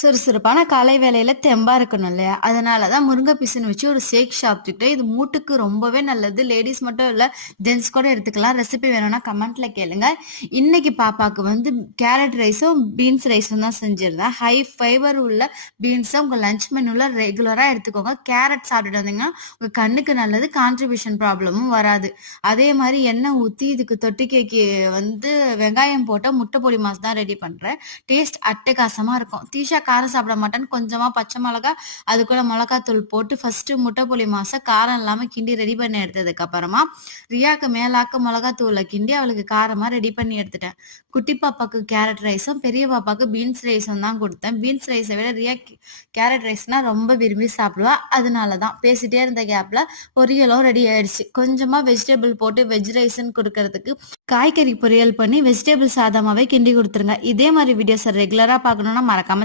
சுறுசுறுப்பான காலை வேளையில தெம்பா இருக்கணும் இல்லையா? அதனால தான் முருங்கை பீசுன்னு வச்சு ஒரு ஷேக் சாப்பிட்டுக்கிட்டேன். இது மூட்டுக்கு ரொம்பவே நல்லது. லேடீஸ் மட்டும் இல்ல, ஜென்ட்ஸ் கூட எடுத்துக்கலாம். ரெசிபி வேணும்னா கமெண்ட்ல கேளுங்க. இன்னைக்கு பாப்பாக்கு வந்து கேரட் ரைஸும், பீன்ஸ் ரைஸும் தான் செஞ்சிருந்தேன். ஹை ஃபைபர் உள்ள பீன்ஸ உங்க லஞ்ச் மெனுல ரெகுலரா எடுத்துக்கோங்க. கேரட் சாப்பிட்டுட்டு வந்தீங்கன்னா, உங்க கண்ணுக்கு நல்லது. கான்ஸ்டிபேஷன் ப்ராப்ளமும் வராது. அதே மாரி எண்ணெய் ஊத்தி இதுக்கு தொட்டுக்கைக்கு வந்து வெங்காயம் போட்ட முட்டை பொடி மாஸ் தான் ரெடி பண்றேன். டேஸ்ட் அட்டகாசமா இருக்கும். தீஷா காரம் சாப்பிட மாட்டேன்னு கொஞ்சமா பச்சை மிளகா, அது கூட மிளகாத்தூள் போட்டு ஃபர்ஸ்ட்டு முட்டை புளி மாச காரம் இல்லாம கிண்டி ரெடி பண்ணி எடுத்ததுக்கு அப்புறமா, ரியாக்கு மேலாக்க மிளகாத்தூள கிண்டி அவளுக்கு காரமா ரெடி பண்ணி எடுத்துட்டேன். குட்டி பாப்பாக்கு கேரட் ரைஸும், பெரிய பாப்பாக்கு பீன்ஸ் ரைஸும் தான் குடுத்தேன். பீன்ஸ் ரைஸை விட ரியா கேரட் ரைஸ்னா ரொம்ப விரும்பி சாப்பிடுவா. அதனால தான். பேசிட்டே இருந்த கேப்ல பொரியலும் ரெடி ஆயிடுச்சு. கொஞ்சமா வெஜிடபிள் போட்டு வெஜ் ரைஸ்ன்னு குடுக்கறதுக்கு காய்கறி பொரியல் பண்ணி வெஜிடபிள் சாதமாவே கிண்டி குடுத்துருங்க. இதே மாரி வீடியோஸ ரெகுலரா பார்க்கணும்னா மறக்காம